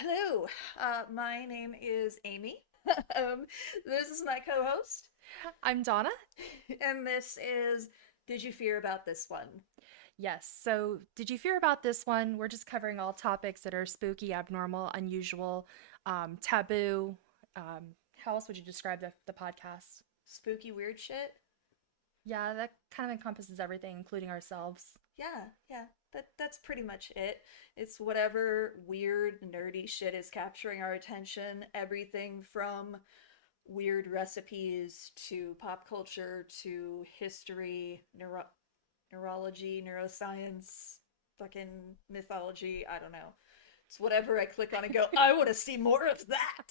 Hello, my name is Amy. um, this is my co-host, I'm Dawna. and this is Did You Fear About This One? Yes. So, did you hear about this one? We're just covering all topics that are spooky, abnormal, unusual, taboo. How else would you describe the podcast? Spooky weird shit? Yeah, that kind of encompasses everything, including ourselves. Yeah, that's pretty much it. It's whatever weird, nerdy shit is capturing our attention. Everything from weird recipes to pop culture to history, neurology, neuroscience, fucking mythology. I don't know. It's whatever I click on and go, I want to see more of that.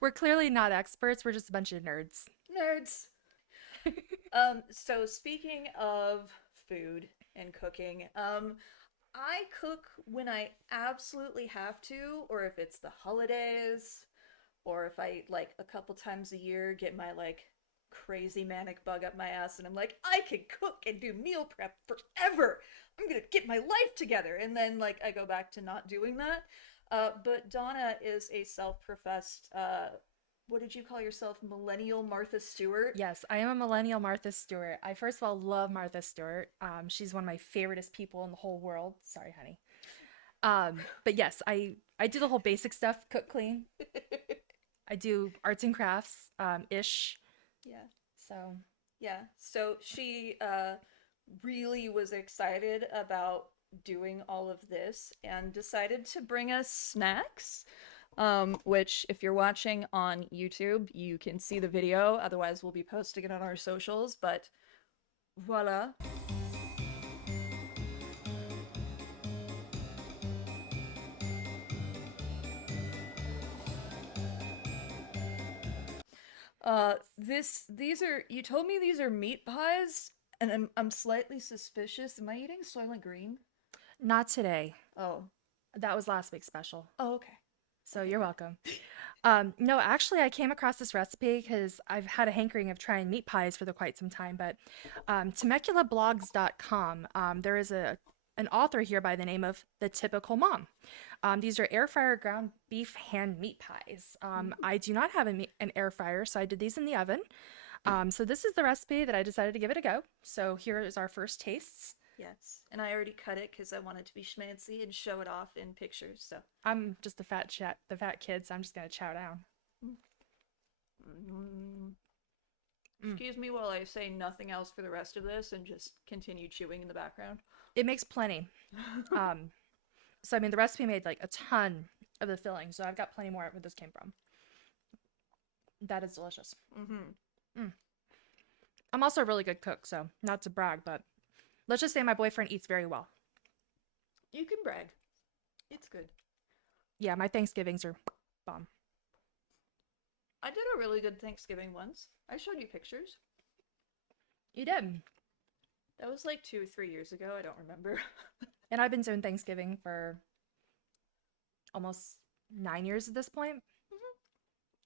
We're clearly not experts. We're just a bunch of nerds. Nerds. So speaking of food and cooking, I cook when I absolutely have to, or if it's the holidays, or if I like a couple times a year get my like crazy manic bug up my ass and I'm like, I can cook and do meal prep forever. I'm gonna get my life together. And then like I go back to not doing that. But Donna is a self-professed what did you call yourself? Millennial Martha Stewart. Yes, I am a millennial Martha Stewart. I first of all love Martha Stewart. She's one of my favoriteest people in the whole world. Sorry, honey. But yes, I do the whole basic stuff: cook, clean. I do arts and crafts, ish. Yeah. So Yeah. So she really was excited about doing all of this and decided to bring us snacks. Which, if you're watching on YouTube, you can see the video. Otherwise, we'll be posting it on our socials. But voila. These are, you told me these are meat pies, and I'm slightly suspicious. Am I eating Soylent Green? not today. Oh. That was last week's special. Oh, okay. So Okay, you're good. welcome. No, actually, I came across this recipe because I've had a hankering of trying meat pies for quite some time. But TemeculaBlogs.com, there is an author here by the name of The Typical Mom. These are air fryer ground beef hand meat pies. Ooh. I do not have an air fryer, so I did these in the oven. So this is the recipe that I decided to give it a go. So here is our first tastes. Yes, and I already cut it because I wanted to be schmancy and show it off in pictures. So, I'm just the fat kid, so I'm just gonna chow down. mm. Mm. Excuse me while I say nothing else for the rest of this and just continue chewing in the background. It makes plenty. Um, So I mean, the recipe made like a ton of the filling, so I've got plenty more where this came from. That is delicious. Mm-hmm. Mm. I'm also a really good cook, so not to brag, but let's just say my boyfriend eats very well. You can brag. It's good. Yeah, my Thanksgivings are bomb. I did a really good Thanksgiving once. I showed you pictures. You did. That was like 2 or 3 years ago. I don't remember. And I've been doing Thanksgiving for almost 9 years at this point. Mm-hmm.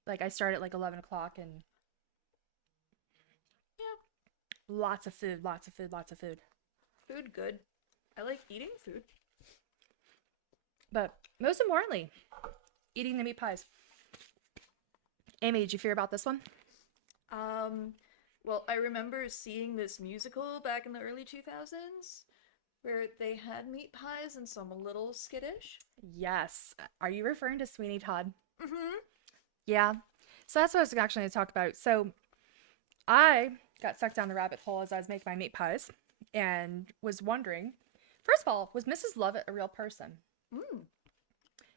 Like I started at like 11 o'clock and Yeah, lots of food, lots of food, lots of food. food good. I like eating food. But most importantly, eating the meat pies. Amy, did you hear about this one? Um, well, I remember seeing this musical back in the early 2000s where they had meat pies, and so I'm a little skittish. Yes. Are you referring to Sweeney Todd? Mm-hmm. Yeah. So that's what I was actually going to talk about. So I got sucked down the rabbit hole as I was making my meat pies and was wondering, first of all, was Mrs. Lovett a real person? Mm,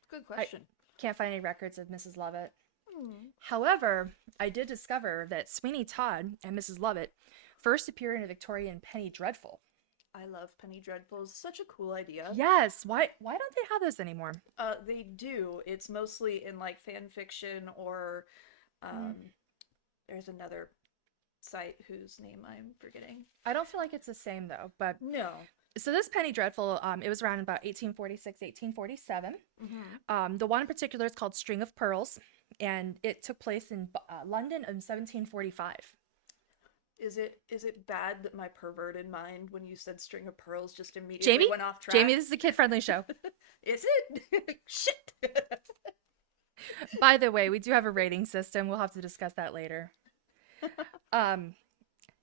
good I question. can't find any records of Mrs. Lovett. Mm. However, I did discover that Sweeney Todd and Mrs. Lovett first appeared in a Victorian Penny Dreadful. I love Penny Dreadfuls. Such a cool idea. Yes, why don't they have those anymore? They do. It's mostly in like fan fiction or Mm, um, there's another site whose name I'm forgetting. I don't feel like it's the same though, but No. so this Penny Dreadful, it was around about 1846, 1847. Mm-hmm. The one in particular is called String of Pearls, and it took place in London in 1745. Is it bad that my perverted mind, when you said string of pearls, just immediately Jamie? went off Jamie, track? this is a kid-friendly show. Is it? Shit. By the way, we do have a rating system. We'll have to discuss that later. Um,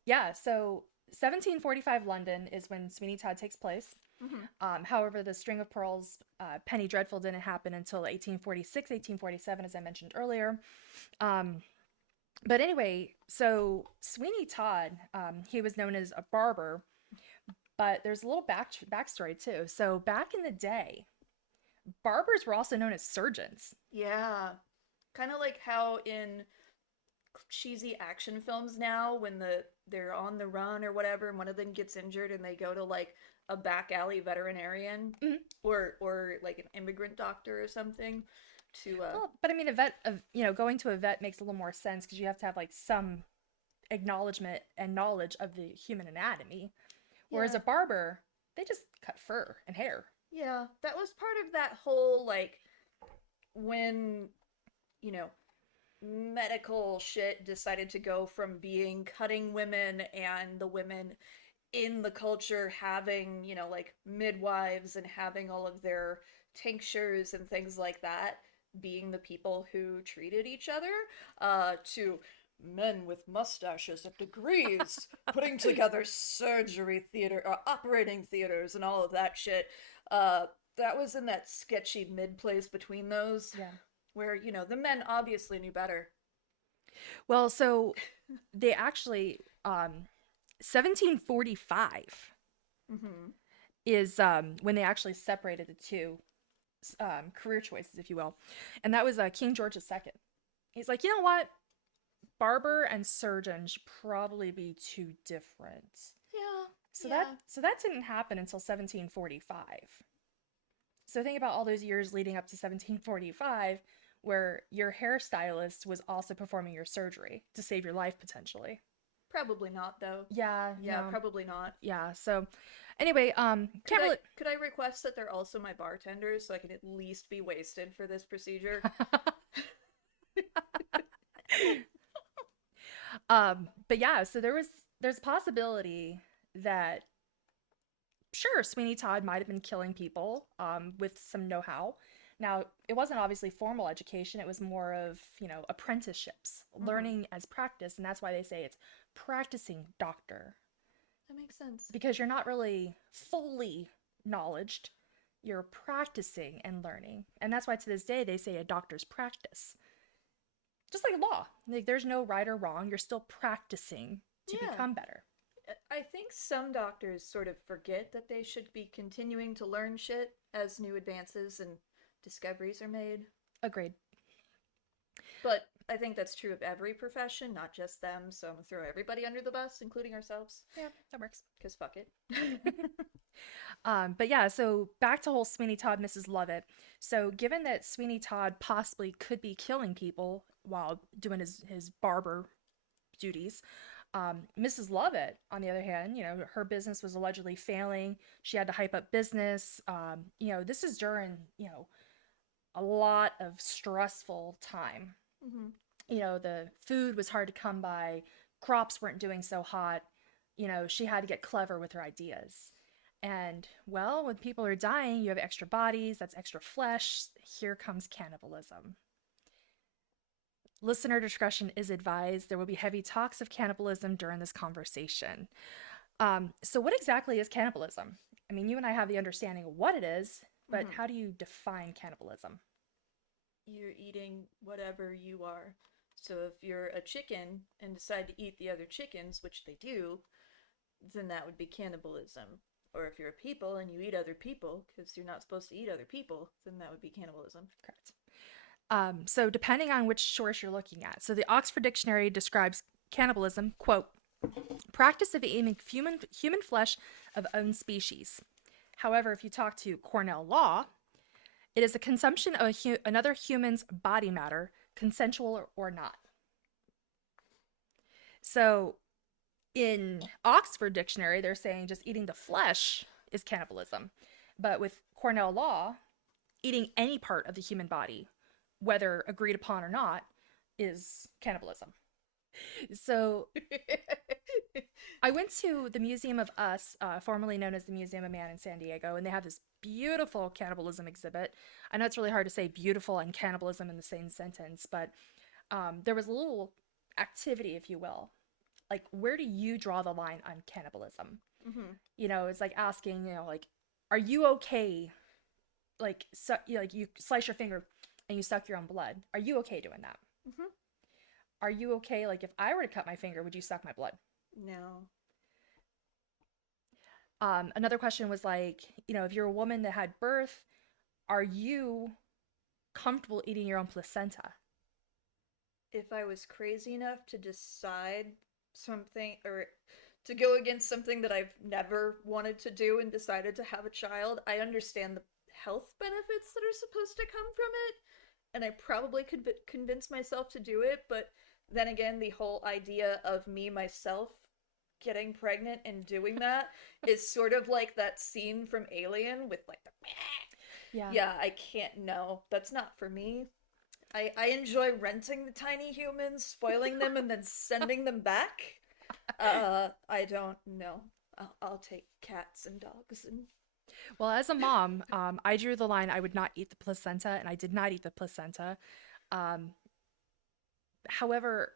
yeah, so 1745 London is when Sweeney Todd takes place. Hmm. However, the String of Pearls, Penny Dreadful didn't happen until 1846, 1847, as I mentioned earlier. Um, but anyway, so Sweeney Todd, he was known as a barber, but there's a little backstory too. So back in the day, barbers were also known as surgeons. Yeah. Kind of like how in cheesy action films now when they're on the run or whatever and one of them gets injured and they go to like a back alley veterinarian Mhm. or like an immigrant doctor or something to Well, but I mean, a vet, going to a vet makes a little more sense because you have to have like some acknowledgement and knowledge of the human anatomy. Whereas yeah. a barber, they just cut fur and hair. Yeah, that was part of that whole like when you know medical shit decided to go from being cutting women and the women in the culture having, like midwives and having all of their tinctures and things like that being the people who treated each other, to men with mustaches and degrees putting together surgery theater or operating theaters and all of that shit. Uh, that was in that sketchy mid place between those Yeah. where, the men obviously knew better. Well, so they actually 1745 Mm-hmm. is when they actually separated the two career choices, if you will, and that was King George II. He's like, you know what, barber and surgeon should probably be two different. Yeah, So that yeah. so that didn't happen until 1745. So think about all those years leading up to 1745 where your hairstylist was also performing your surgery to save your life potentially. Probably not though. Yeah, Yeah, no. probably not. Yeah. So anyway, Could can't I really could I request that they're also my bartenders so I can at least be wasted for this procedure? but yeah, so there's a possibility that sure, Sweeney Todd might have been killing people with some know-how. Now, it wasn't obviously formal education, it was more of, apprenticeships, Mm-hmm. learning as practice, and that's why they say it's practicing doctor, That makes sense. because you're not really fully knowledged, you're practicing and learning. And that's why to this day they say a doctor's practice. Just like law. Like there's no right or wrong, you're still practicing to Yeah. become better. I think some doctors sort of forget that they should be continuing to learn shit as new advances and discoveries are made. Agreed. But I think that's true of every profession, not just them. So I'm gonna throw everybody under the bus, including ourselves. Yeah, that works. Cause fuck it. But yeah, so back to whole Sweeney Todd, Mrs. Lovett. So given that Sweeney Todd possibly could be killing people while doing his barber duties, Mrs. Lovett, on the other hand, her business was allegedly failing. She had to hype up business. This is during, a lot of stressful time. Mm-hmm. The food was hard to come by, crops weren't doing so hot. She had to get clever with her ideas. And well, when people are dying, you have extra bodies, that's extra flesh. Here comes cannibalism. Listener discretion is advised. There will be heavy talks of cannibalism during this conversation. So, what exactly is cannibalism? I mean, you and I have the understanding of what it is, but Mm-hmm. how do you define cannibalism? You're eating whatever you are. So if you're a chicken and decide to eat the other chickens, which they do, then that would be cannibalism. Or if you're a people and you eat other people, because you're not supposed to eat other people, then that would be cannibalism. Correct. So, depending on which source you're looking at. So, the Oxford Dictionary describes cannibalism, quote, practice of eating human flesh of own species. However, if you talk to Cornell Law, it is a consumption of another human's body matter, consensual or not. So, in Oxford Dictionary, they're saying just eating the flesh is cannibalism. But with Cornell Law, eating any part of the human body, whether agreed upon or not, is cannibalism. So I went to the Museum of Us, formerly known as the Museum of Man in San Diego, and they have this beautiful cannibalism exhibit. I know it's really hard to say beautiful and cannibalism in the same sentence, but there was a little activity, if you will. Like, where do you draw the line on cannibalism? Hmm. It's like asking, like, are you okay? Like you slice your finger and you suck your own blood. Are you okay doing that? Hmm. Are you okay? Like, if I were to cut my finger, would you suck my blood? No. Another question was like, if you're a woman that had birth, are you comfortable eating your own placenta? If I was crazy enough to decide something or to go against something that I've never wanted to do and decided to have a child, I understand the health benefits that are supposed to come from it, and I probably could convince myself to do it, but then again, the whole idea of me myself getting pregnant and doing that is sort of like that scene from Alien with like the Yeah. yeah, I can't no. That's not for me. I enjoy renting the tiny humans, spoiling them, and then sending them back. I don't know. I'll take cats and dogs and. Well, as a mom, I drew the line. I would not eat the placenta, and I did not eat the placenta. Um, However,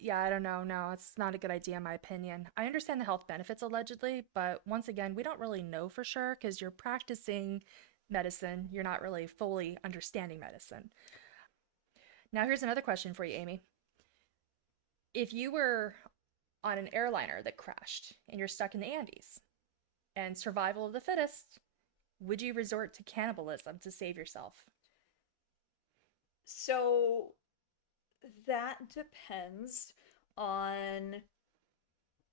yeah, I don't know. No, it's not a good idea, in my opinion. I understand the health benefits allegedly, but once again, we don't really know for sure because you're practicing medicine. You're not really fully understanding medicine. Now, here's another question for you, Amy. If you were on an airliner that crashed and you're stuck in the Andes and survival of the fittest, would you resort to cannibalism to save yourself? So that depends on,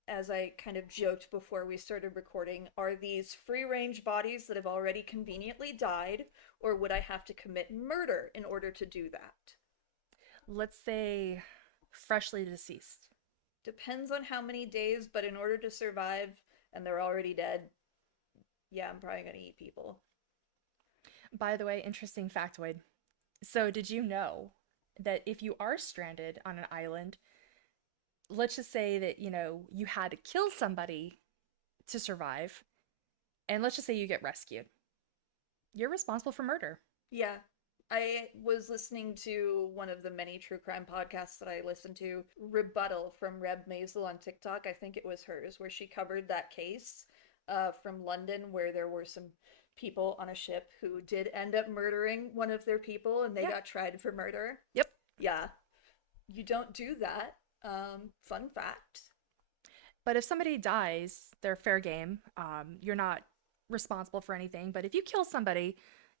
as I kind of joked before we started recording, are these free range bodies that have already conveniently died, or would I have to commit murder in order to do that? Let's say freshly deceased. Depends on how many days, but in order to survive and they're already dead, yeah, I'm probably gonna eat people. By the way, interesting factoid. So, did you know that if you are stranded on an island, let's just say that, you had to kill somebody to survive, and let's just say you get rescued, you're responsible for murder. Yeah. I was listening to one of the many true crime podcasts that I listen to, Rebuttal from Rebmasel on TikTok. I think it was hers, where she covered that case from London where there were some people on a ship who did end up murdering one of their people and they Yeah. got tried for murder. Yep. Yeah. You don't do that. Fun fact. But if somebody dies, they're fair game. You're not responsible for anything. But if you kill somebody,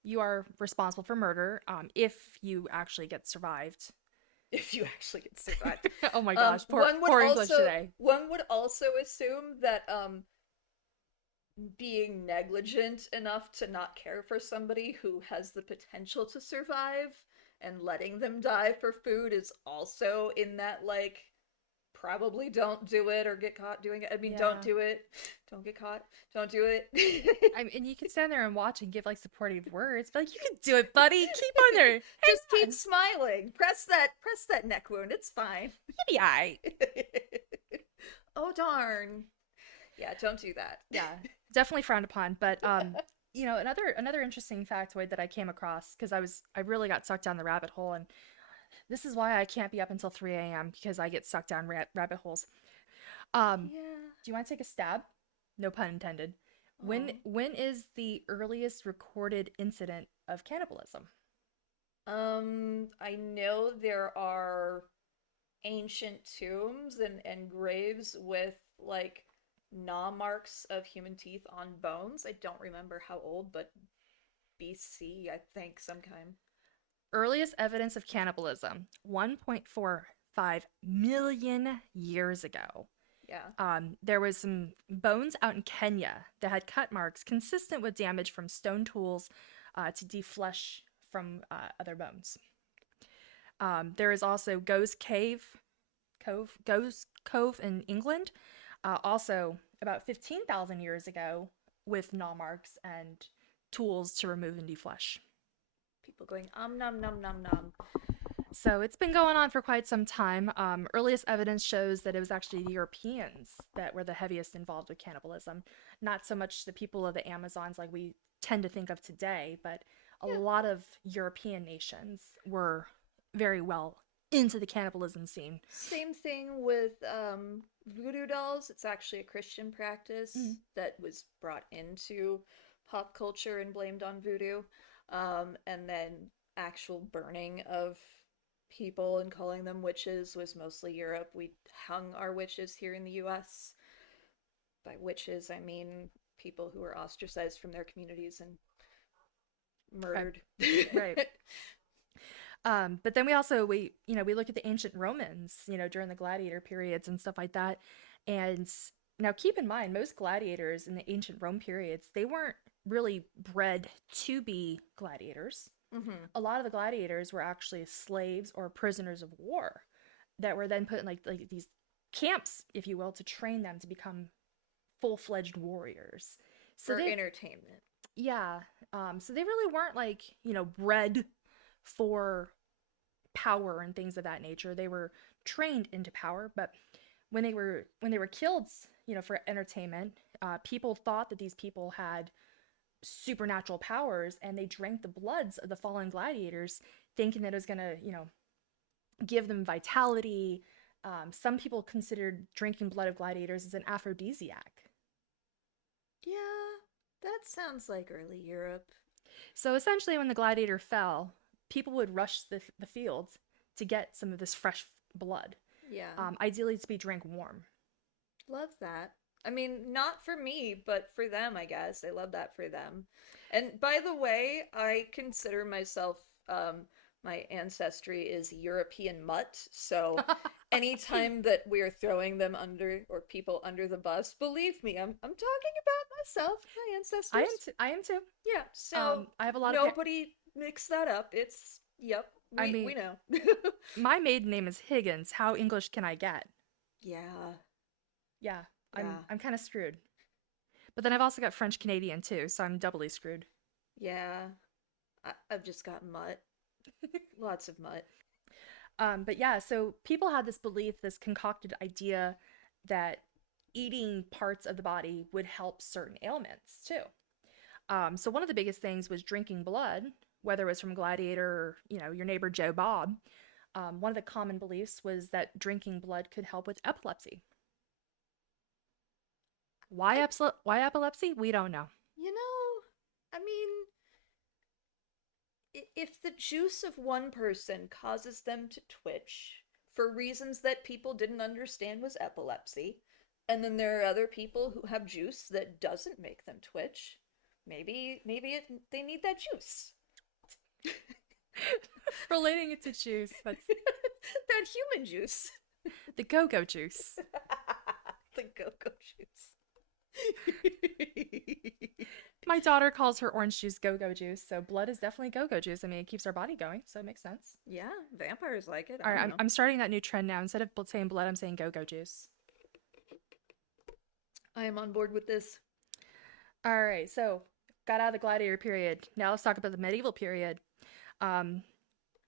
you are responsible for murder if you actually get survived. If you actually get survived. Oh my gosh, poor English today. One would also assume that being negligent enough to not care for somebody who has the potential to survive and letting them die for food is also in that like probably don't do it or get caught doing it. I mean, don't Yeah. do it. Don't get caught. Don't do it. I mean, and you can stand there and watch and give like supportive words, but like, you can do it, buddy. Keep on there. Hang Just keep on. smiling. Press that neck wound. It's fine. You'll be all right. Oh darn. Yeah, don't do that. Yeah, definitely frowned upon. But another interesting factoid that I came across because I really got sucked down the rabbit hole, and this is why I can't be up until 3 a.m. because I get sucked down rabbit holes. Yeah. Do you want to take a stab? No pun intended. When Oh. when is the earliest recorded incident of cannibalism? I know there are ancient tombs and graves with like gnaw marks of human teeth on bones. I don't remember how old, but BC, I think, sometime. Earliest evidence of cannibalism, 1.45 million years ago. Yeah. There was some bones out in Kenya that had cut marks consistent with damage from stone tools to deflesh from other bones. There is also Goes Cove in England, also about 15,000 years ago, with gnaw marks and tools to remove and deflesh. People going nom nom nom nom. So it's been going on for quite some time. Earliest evidence shows that it was actually the Europeans that were the heaviest involved with cannibalism, not so much the people of the Amazons like we tend to think of today, but a Yeah. lot of European nations were very well into the cannibalism scene. Same thing with voodoo dolls. It's actually a Christian Mm. practice that was brought into pop culture and blamed on voodoo. And then actual burning of people and calling them witches was mostly Europe. We hung our witches here in the US. By witches, I mean people who were ostracized from their communities and Right, murdered. right. But then we look at the ancient Romans, during the gladiator periods and stuff like that. And now keep in mind, most gladiators in the ancient Rome periods, they weren't really bred to be gladiators. Hmm. A lot of the gladiators were actually slaves or prisoners of war that were then put in like these camps, if you will, to train them to become full-fledged warriors. So For they entertainment. yeah, so they really weren't like, bred for power and things of that nature. They were trained into power, but when they were killed, for entertainment, people thought that these people had supernatural powers, and they drank the bloods of the fallen gladiators, thinking that it was gonna, give them vitality. Some people considered drinking blood of gladiators as an aphrodisiac. Yeah, that sounds like early Europe. So essentially, when the gladiator fell, people would rush the field to get some of this fresh blood, Yeah, ideally to be drank warm. love that. I mean, not for me, but for them, I guess. I love that for them. And by the way, I consider myself, my ancestry is European mutt. So anytime that we're throwing them under or people under the bus, believe me, I'm talking about myself, my I am ancestors. too. I am too. Yeah, so I have a lot of. nobody mix that up. It's, yep, I we mean, know. my maiden name is Higgins. How English can I get? Yeah, Yeah, I'm yeah, I'm kind of screwed. But then I've also got French Canadian too, so I'm doubly screwed. yeah. I've just got mutt. Lots of mutt. But yeah, so people had this belief, this concocted idea that eating parts of the body would help certain ailments too. So one of the biggest things was drinking blood, whether it was from Gladiator or your neighbor Joe Bob. One of the common beliefs was that drinking blood could help with epilepsy. Why I, why epilepsy? We don't know. I mean, if the juice of one person causes them to twitch for reasons that people didn't understand was epilepsy, and then there are other people who have juice that doesn't make them twitch, they need that juice. Relating it to juice, that's That human juice. the go-go juice. The go-go juice. My daughter calls her orange juice go-go juice, so blood is definitely go-go juice. I mean, it keeps our body going, so it makes sense. Yeah, vampires like it. All I right, don't I'm, know. I'm starting that new trend now. Instead of saying blood, I'm saying go-go juice. I am on board with this. All right, so got out of the gladiator period. Now let's talk about the medieval period. Um,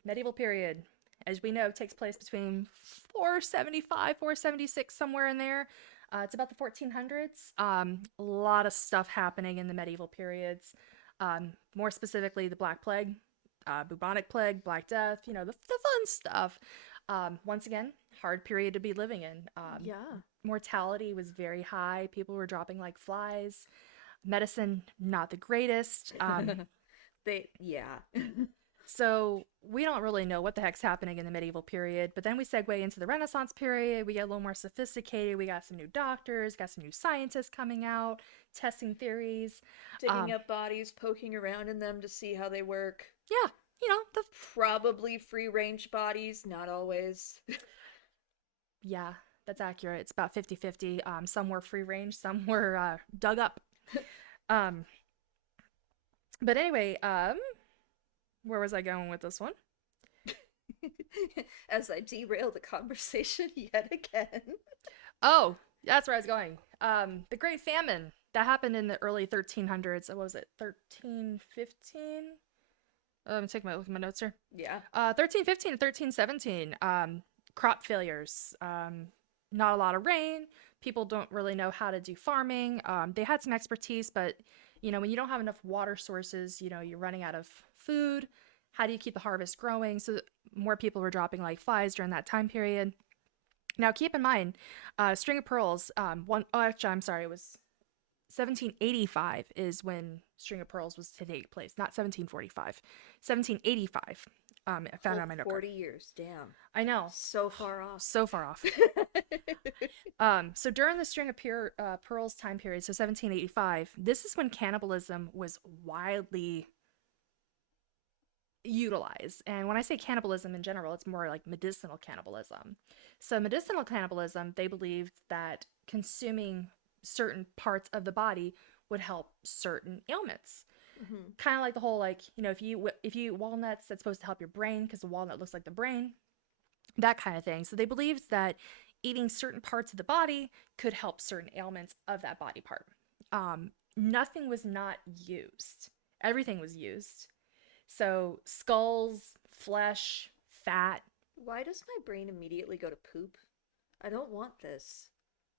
medieval period, as we know, takes place between 475, 476, somewhere in there. It's about the 1400s. A lot of stuff happening in the medieval periods. More specifically, the Black Plague, bubonic plague, Black Death, the fun stuff. Once again, hard period to be living in. Yeah. Mortality was very high. People were dropping like flies. Medicine, not the greatest. Yeah. So we don't really know what the heck's happening in the medieval period, but then we segue into the Renaissance period. We get a little more sophisticated. We got some new doctors, got some new scientists coming out, testing theories. Digging Um, up bodies, poking around in them to see how they work. yeah, the Probably free range bodies, not always. yeah, that's accurate. It's about 50-50. Some were free range, some were dug up. Um, but anyway, where was I going with this one? As I derail the conversation yet again. Oh, that's where I was going. The Great Famine that happened in the early 1300s. What was it? 1315? Let me take my look at my notes here. Yeah. 1315 to 1317, crop failures. Not a lot of rain. People don't really know how to do farming. They had some expertise, but when you don't have enough water sources, you're running out of food. How do you keep the harvest growing? So more people were dropping like flies during that time period. Now, keep in mind, String of Pearls. Actually, I'm sorry, it was 1785 is when String of Pearls was to take place, not 1745. 1785. I found it Whole on my note card. 40 years. Damn. I know, So far off. so far off. So during the String of Pearls time period, so 1785, this is when cannibalism was widely utilized. And when I say cannibalism in general, it's more like medicinal cannibalism. So medicinal cannibalism, they believed that consuming certain parts of the body would help certain ailments. Mm-hmm. Kind of like the whole if you eat walnuts, that's supposed to help your brain because the walnut looks like the brain, that kind of thing. So they believed that eating certain parts of the body could help certain ailments of that body part. Nothing was not used. Everything was used. So skulls, flesh, fat. Why does my brain immediately go to poop? I don't want this.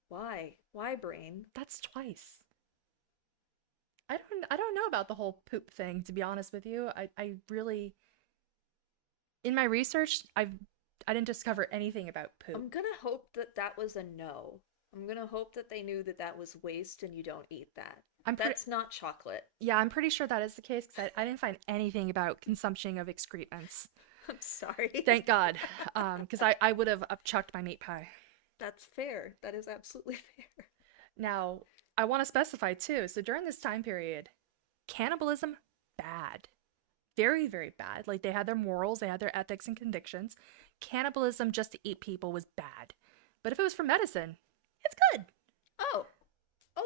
Why? Why, brain? That's twice. I don't know about the whole poop thing, to be honest with you. I really, in my research, I didn't discover anything about poop. I'm gonna hope that that was a no. I'm gonna hope that they knew that that was waste and you don't eat that. That's not chocolate. Yeah, I'm pretty sure that is the case because I didn't find anything about consumption of excrements. I'm sorry. Thank God, because I would have upchucked my meat pie. That's fair. That is absolutely fair. Now, I want to specify too. So during this time period, cannibalism, bad. Very, very bad. Like they had their morals, they had their ethics and convictions. Cannibalism just to eat people was bad. But if it was for medicine, it's good. Oh,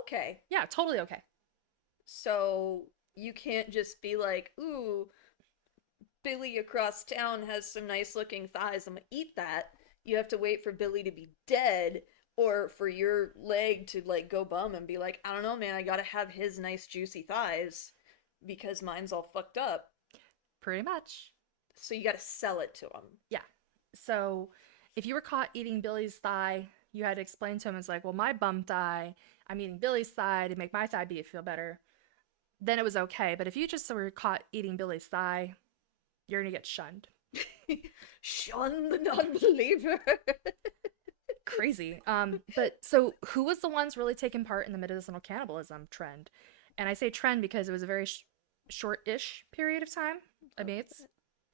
okay. Yeah, totally okay. So you can't just be like, ooh, Billy across town has some nice looking thighs. I'm gonna eat that. You have to wait for Billy to be dead or for your leg to like go bum and be like, I don't know, man, I gotta have his nice juicy thighs because mine's all fucked up. Pretty much. So you gotta sell it to him. Yeah. So if you were caught eating Billy's thigh, you had to explain to him, it's like, well, my bum thigh, I'm eating Billy's thigh to make my thigh feel better. Then it was okay. But if you just were caught eating Billy's thigh, you're going to get shunned. Shun the non-believer. Crazy. But so who was the ones really taking part in the medicinal cannibalism trend? And I say trend because it was a very short-ish period of time. I mean, it's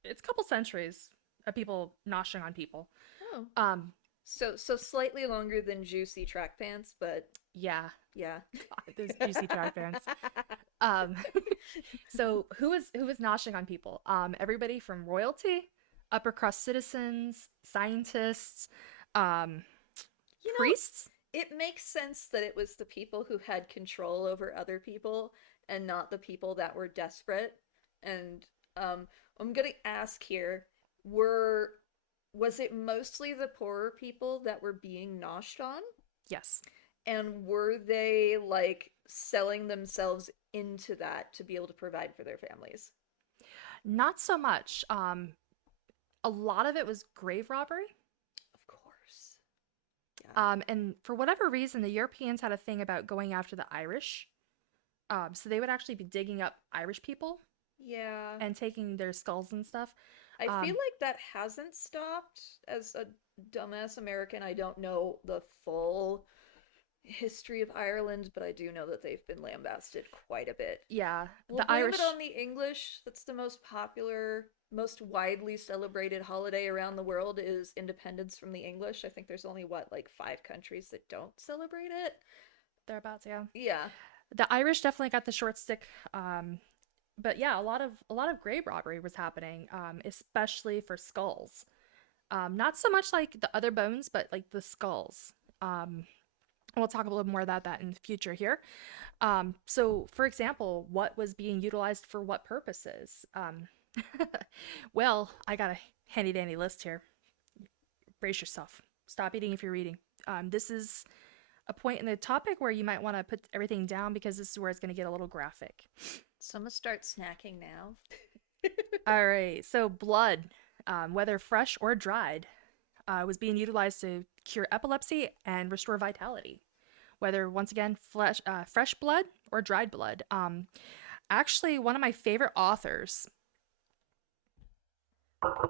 a couple centuries of people noshing on people. Oh. So slightly longer than juicy track pants, but yeah. God, those juicy track pants. So who was noshing on people? Everybody from royalty, upper crust citizens, scientists, priests. It makes sense that it was the people who had control over other people and not the people that were desperate. And I'm gonna ask here, was it mostly the poorer people that were being noshed on? Yes. And were they like selling themselves into that to be able to provide for their families? Not so much. A lot of it was grave robbery. Of course. Yeah. And for whatever reason, the Europeans had a thing about going after the Irish. So they would actually be digging up Irish people. Yeah. And taking their skulls and stuff. I feel like that hasn't stopped. As a dumbass American, I don't know the full history of Ireland, but I do know that they've been lambasted quite a bit. Yeah, We'll blame it on the English. That's the most popular, most widely celebrated holiday around the world is independence from the English. I think there's only, like 5 countries that don't celebrate it? Thereabouts, yeah. Yeah. The Irish definitely got the short stick. But yeah, a lot of grave robbery was happening, especially for skulls. Not so much like the other bones, but like the skulls. We'll talk a little more about that in the future here. So, for example, what was being utilized for what purposes? Well, I got a handy dandy list here. Brace yourself. Stop eating if you're reading. This is a point in the topic where you might want to put everything down because this is where it's going to get a little graphic. So I'm gonna start snacking now. All right. So blood, whether fresh or dried, was being utilized to cure epilepsy and restore vitality. Whether once again fresh blood or dried blood. Actually, one of my favorite authors,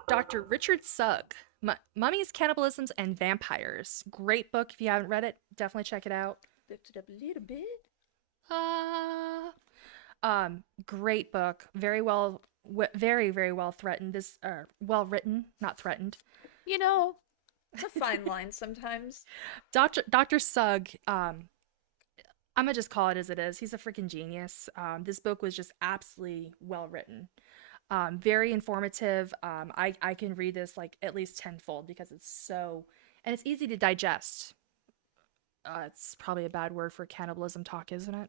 Dr. Richard Sugg, Mummies, Cannibalisms, and Vampires. Great book. If you haven't read it, definitely check it out. Lift it up a little bit. Uh, Great book. Very, very well threatened. Well written, not threatened. You know, it's a fine line sometimes. Dr. Sugg, I'm gonna just call it as it is. He's a freaking genius. This book was just absolutely well written. Very informative. I can read this like at least tenfold because it's so, and it's easy to digest. It's probably a bad word for cannibalism talk, isn't it?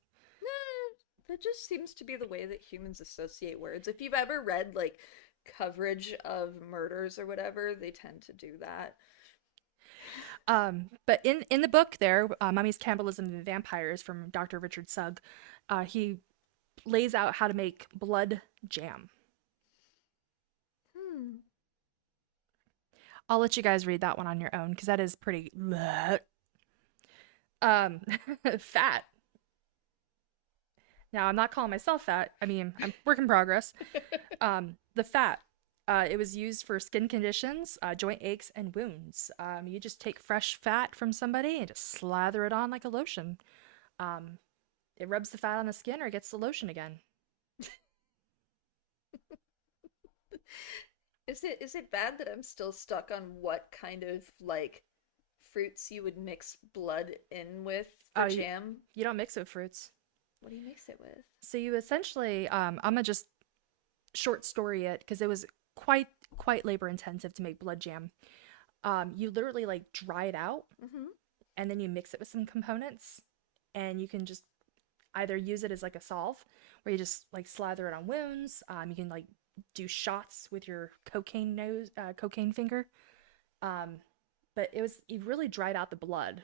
That just seems to be the way that humans associate words. If you've ever read like coverage of murders or whatever, they tend to do that. But in the book there, Mummies, Cannibalism, and Vampires from Dr. Richard Sugg, he lays out how to make blood jam. Hmm. I'll let you guys read that one on your own because that is pretty. Um, Fat. Now I'm not calling myself fat. I mean, I'm work in progress. The fat. It was used for skin conditions, joint aches, and wounds. You just take fresh fat from somebody and just slather it on like a lotion. Um, it rubs the fat on the skin or it gets the lotion again. Is it bad that I'm still stuck on what kind of like fruits you would mix blood in with for You, jam? you don't mix it with fruits. What do you mix it with? So you essentially, I'm gonna just short story it because it was quite labor intensive to make blood jam. You literally like dry it out Mm-hmm. and then you mix it with some components, and you can just either use it as like a salve where you just like slather it on wounds. You can like do shots with your cocaine finger. Um, but you really dried out the blood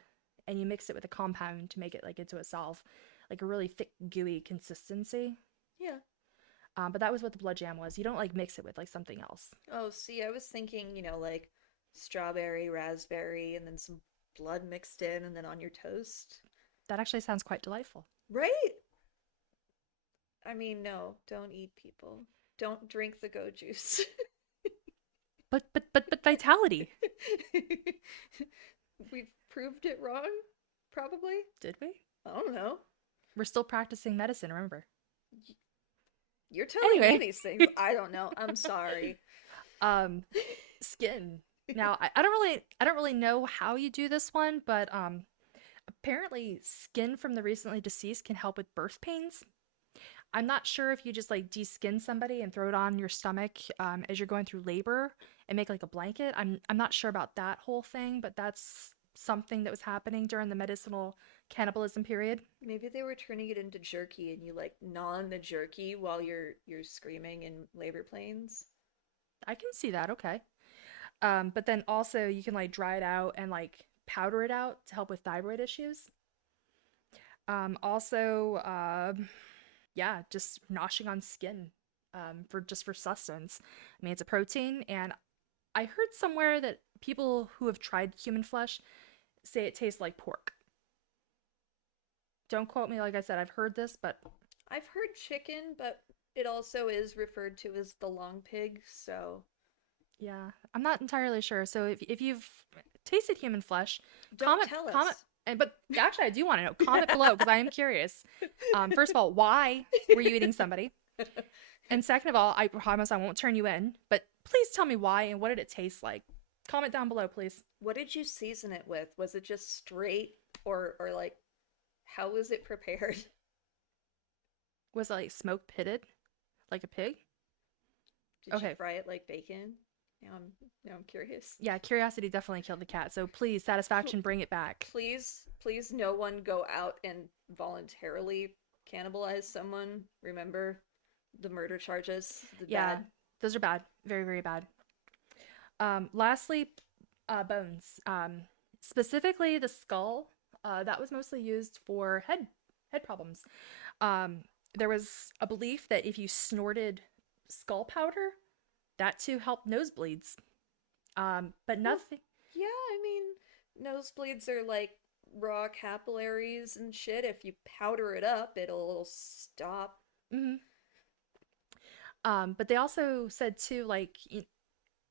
and you mix it with a compound to make it like into a salve, like a really thick, gooey consistency. Yeah. But that was what the blood jam was. You don't like mix it with like something else. Oh, see, I was thinking, like strawberry, raspberry, and then some blood mixed in and then on your toast. That actually sounds quite delightful. Right? I mean, no, don't eat people. Don't drink the go juice. But vitality. We've proved it wrong, probably. Did we? I don't know. We're still practicing medicine, remember? You're telling me Anyway, these things. I don't know. I'm sorry. um, skin. Now, I don't really know how you do this one, but apparently skin from the recently deceased can help with birth pains. I'm not sure if you just like deskin somebody and throw it on your stomach as you're going through labor and make like a blanket. I'm not sure about that whole thing, but that's something that was happening during the medicinal cannibalism period. Maybe they were turning it into jerky and you like gnaw on the jerky while you're screaming in labor pains. I can see that. Okay. But then also you can like dry it out and like powder it out to help with thyroid issues. Also, yeah, just noshing on skin for sustenance. I mean, it's a protein, and I heard somewhere that people who have tried human flesh say it tastes like pork. Don't quote me, like I said, I've heard this, but I've heard chicken, but it also is referred to as the long pig, so yeah, I'm not entirely sure. So if you've tasted human flesh, don't tell comment. us. And but actually, I do want to know. Comment below because I am curious. First of all, why were you eating somebody? And second of all, I promise I won't turn you in, but please tell me why and what did it taste like? Comment down below, please. What did you season it with? Was it just straight or like how was it prepared? Was it like smoke pitted, like a pig? Did you Okay, fry it like bacon? Now I'm curious. yeah, curiosity definitely killed the cat. So please, satisfaction, bring it back. Please no one go out and voluntarily cannibalize someone. Remember the murder charges, the Yeah, bad. those are bad, very very bad. Lastly, bones. Specifically the skull. That was mostly used for head problems. Um, there was a belief that if you snorted skull powder. That too helped nosebleeds. But Well, nothing. yeah, I mean, nosebleeds are like raw capillaries and shit. If you powder it up, it'll stop. Mhm. But they also said too, like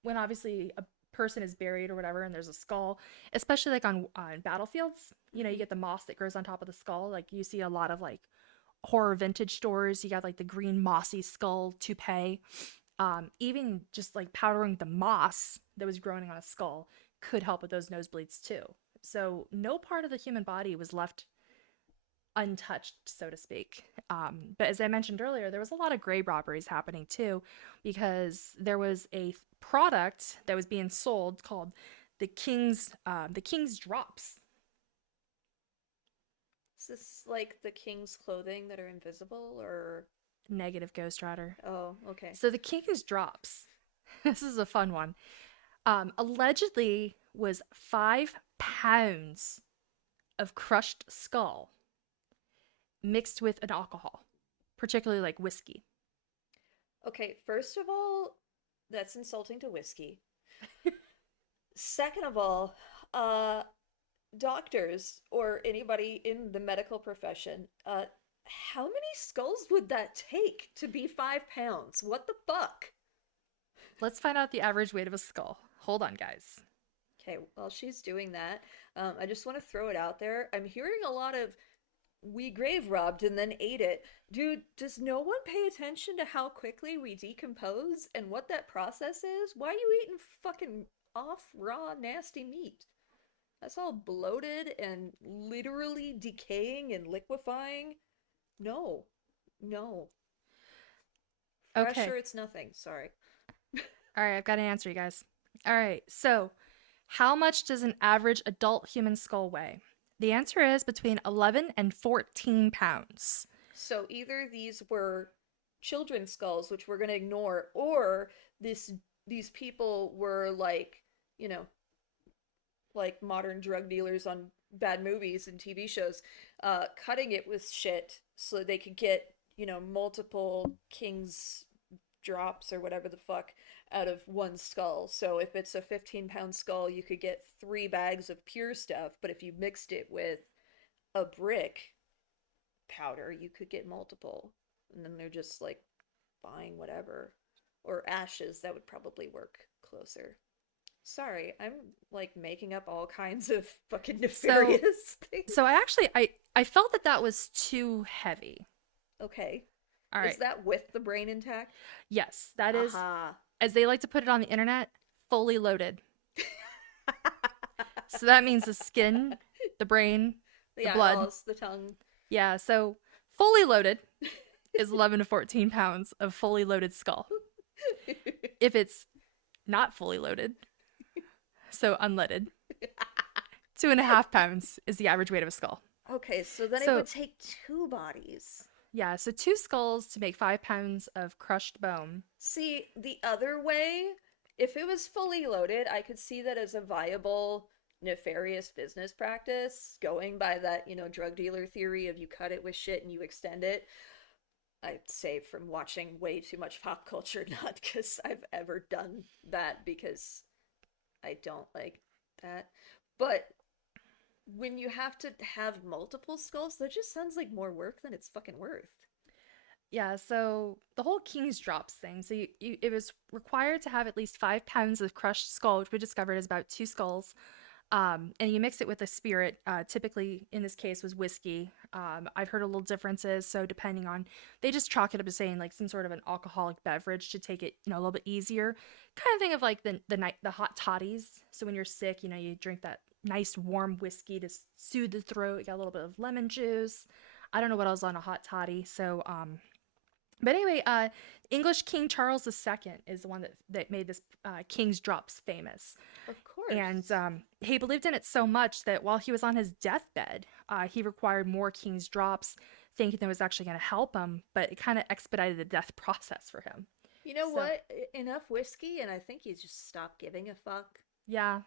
when obviously a person is buried or whatever, and there's a skull, especially like on battlefields. You Hmm. get the moss that grows on top of the skull. Like you see a lot of like horror vintage stores. You got like the green mossy skull toupee. Even just like powdering the moss that was growing on a skull could help with those nosebleeds too. So no part of the human body was left untouched, so to speak. But as I mentioned earlier, there was a lot of grave robberies happening too, because there was a product that was being sold called the King's Drops. Is this like the king's clothing that are invisible, or? Negative, Ghost Rider. Oh, okay. So the King's Drops. This is a fun one. Allegedly was 5 pounds of crushed skull mixed with an alcohol, particularly like whiskey. Okay, first of all, that's insulting to whiskey. Second of all, uh, doctors or anybody in the medical profession, how many skulls would that take to be 5 pounds? What the fuck? Let's find out the average weight of a skull. Hold on, guys. Okay, while she's doing that, I just want to throw it out there. I'm hearing a lot of we grave robbed and then ate it. Dude, does no one pay attention to how quickly we decompose and what that process is? Why are you eating fucking off raw, nasty meat? That's all bloated and literally decaying and liquefying. No, no. Okay. Fresher, it's nothing. Sorry. All right, I've got an answer, you guys. All right, so how much does an average adult human skull weigh? The answer is between 11 and 14 pounds. So either these were children's skulls, which we're gonna ignore, or this these people were like, you know, like modern drug dealers on bad movies and TV shows, cutting it with shit so they could get, multiple king's drops or whatever the fuck out of one skull. So if it's a 15-pound skull, you could get 3 bags of pure stuff, but if you mixed it with a brick powder, you could get multiple. And then they're just like buying whatever. Or ashes, that would probably work closer. Sorry, I'm like making up all kinds of fucking So, nefarious things. so I felt that that was too heavy. Okay. All Is right. that with the brain intact? Yes, that is, Aha. as they like to put it on the internet, fully loaded. So that means the skin, the brain, The the blood. eyeballs, the tongue. Yeah, so fully loaded is 11 to 14 pounds of fully loaded skull. If it's not fully loaded, so unleaded, 2.5 pounds is the average weight of a skull. Okay, so then it So would take 2 bodies. yeah, so 2 skulls to make 5 pounds of crushed bone. See, the other way, if it was fully loaded, I could see that as a viable, nefarious business practice, going by that, drug dealer theory of you cut it with shit and you extend it. I'd say from watching way too much pop culture, not because I've ever done that, because I don't like that. But when you have to have multiple skulls, that just sounds like more work than it's fucking worth. Yeah, so the whole King's Drops thing. So it was required to have at least 5 pounds of crushed skull, which we discovered is about 2 skulls. And you mix it with a spirit. Typically, in this case, was whiskey. I've heard a little differences. So depending on, they just chalk it up to saying like some sort of an alcoholic beverage to take it, a little bit easier. Kind of think of like the hot toddies. So when you're sick, you drink that nice warm whiskey to soothe the throat. You got a little bit of lemon juice. I don't know what else on a hot toddy. So but anyway, English King Charles II is the one that made this King's Drops famous. Of And course. he believed in it so much that while he was on his deathbed, he required more King's Drops, thinking that it was actually going to help him, but it kind of expedited the death process for him. You know So, what? Enough whiskey, and I think he just stopped giving a fuck. yeah.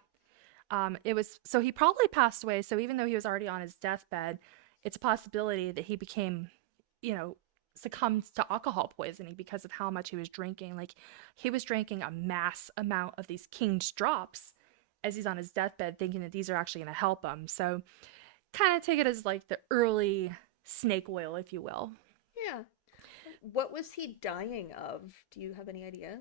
It was so he probably passed away. So even though he was already on his deathbed, it's a possibility that he became, you know, succumbed to alcohol poisoning because of how much he was drinking. Like, he was drinking a mass amount of these King's drops as he's on his deathbed, thinking that these are actually going to help him. So, kind of take it as like the early snake oil, if you will. Yeah. What was he dying of? Do you have any idea?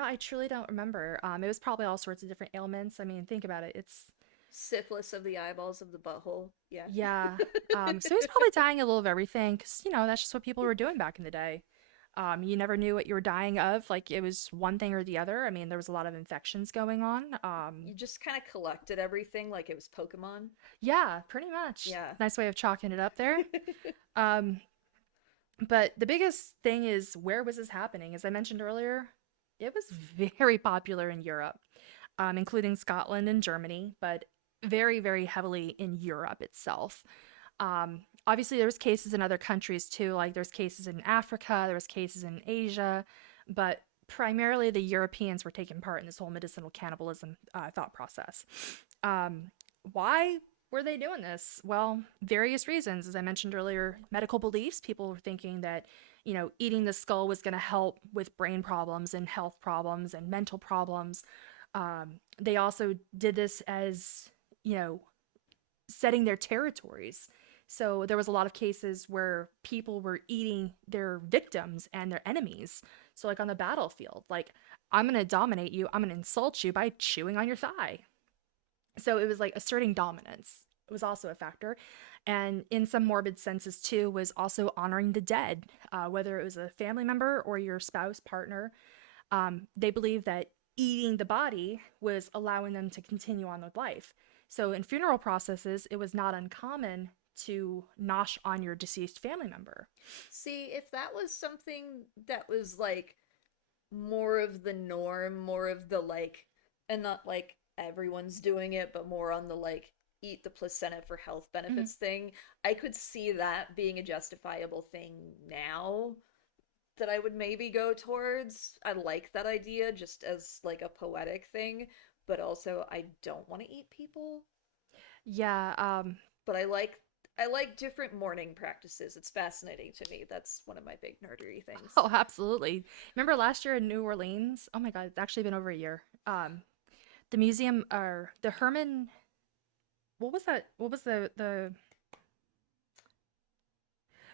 I truly don't remember. It was probably all sorts of different ailments. I mean, think about it. It's Syphilis of the eyeballs of the butthole. Yeah. Yeah. So he's probably dying a little of everything because, that's just what people were doing back in the day. You never knew what you were dying of. Like, it was one thing or the other. I mean, there was a lot of infections going on. You just kind of collected everything like it was Pokemon. Yeah, pretty much. Yeah. Nice way of chalking it up there. Um, but the biggest thing is, where was this happening? As I mentioned earlier, it was very popular in Europe, including Scotland and Germany, but very, very heavily in Europe itself. Obviously, there was cases in other countries too. Like, there's cases in Africa, there was cases in Asia, but primarily the Europeans were taking part in this whole medicinal cannibalism thought process. Why were they doing this? Well, various reasons. As I mentioned earlier, medical beliefs. People were thinking that, eating the skull was going to help with brain problems and health problems and mental problems. They also did this as, setting their territories. So there was a lot of cases where people were eating their victims and their enemies. So, like, on the battlefield, like, I'm going to dominate you, I'm going to insult you by chewing on your thigh. So it was like asserting dominance. It was also a factor. And in some morbid senses too, was also honoring the dead, whether it was a family member or your spouse, partner. They believed that eating the body was allowing them to continue on with life. So in funeral processes, it was not uncommon to nosh on your deceased family member. See, if that was something that was like more of the norm, more of the like, and not like everyone's doing it, but more on the like eat the placenta for health Mhm. benefits thing, I could see that being a justifiable thing now that I would maybe go towards. I like that idea just as like a poetic thing, but also I don't want to eat people. Yeah, But I like different mourning practices. It's fascinating to me. That's one of my big nerdery things. oh, absolutely. Remember last year in New Orleans? Oh my God, it's actually been over a year. The museum, or the Herman, what was that? What was the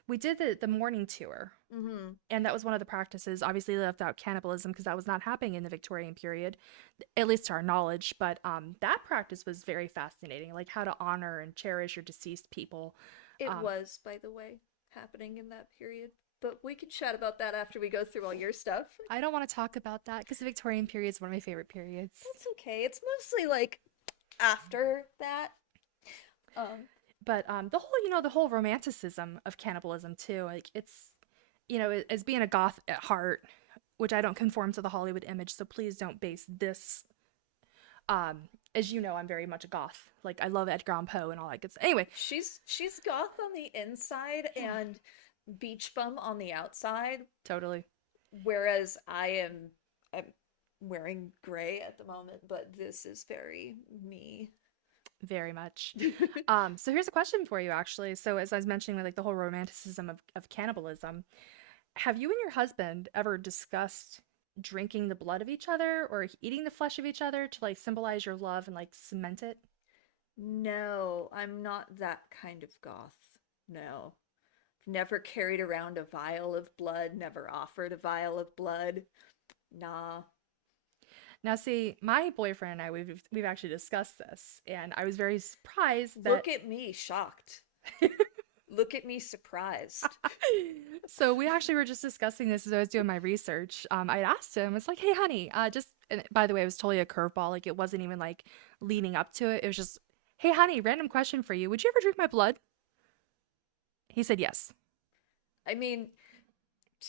we did the morning tour, Mm-hmm. and that was one of the practices. Obviously, they left out cannibalism because that was not happening in the Victorian period, at least to our knowledge. But that practice was very fascinating, like how to honor and cherish your deceased people. It Um, was, by the way, happening in that period. But we can chat about that after we go through all your stuff. I don't want to talk about that because the Victorian period is one of my favorite periods. That's okay. It's mostly like after that. Um, But the whole romanticism of cannibalism too, like, it's, as being a goth at heart, which I don't conform to the Hollywood image, so please don't base this. As you know, I'm very much a goth. Like, I love Edgar Allan Poe and all that good stuff. Anyway, she's goth on the inside and beach bum on the outside, totally, whereas I'm wearing gray at the moment, but this is very me. very much. So here's a question for you, actually. So, as I was mentioning, with like the whole romanticism of cannibalism, have you and your husband ever discussed drinking the blood of each other or eating the flesh of each other to like symbolize your love and like cement it? No, I'm not that kind of goth. No. Never carried around a vial of blood, never offered a vial of blood. Nah. Now, see, my boyfriend and I, we've actually discussed this, and I was very surprised that. Look at me, shocked. Look at me, surprised. So we actually were just discussing this as I was doing my research. I asked him, it's like, hey, honey, just. And by the way, it was totally a curveball. Like, it wasn't even like leading up to it. It was just, hey, honey, random question for you. Would you ever drink my blood? He said yes. I mean,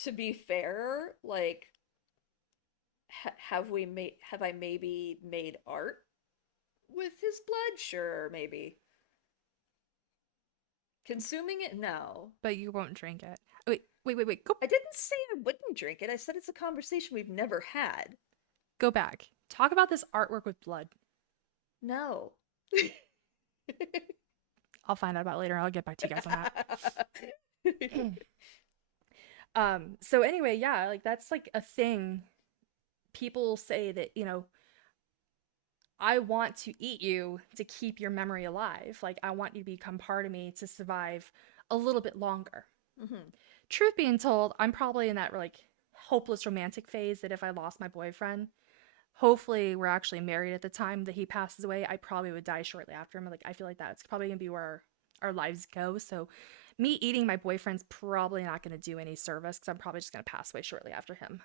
to be fair, like, have I maybe made art with his blood? Sure, maybe. Consuming it? No. But you won't drink it. Wait. Go I didn't say I wouldn't drink it. I said it's a conversation we've never had. go back. Talk about this artwork with blood. No. I'll find out about it later. I'll get back to you guys on that. So anyway, yeah, like that's like a thing. People say that, I want to eat you to keep your memory alive. Like I want you to become part of me to survive a little bit longer. Hmm. Truth being told, I'm probably in that like hopeless romantic phase that if I lost my boyfriend, hopefully we're actually married at the time that he passes away, I probably would die shortly after him. Like I feel like that's probably gonna be where our lives go. So me eating my boyfriend's probably not gonna do any service because I'm probably just gonna pass away shortly after him.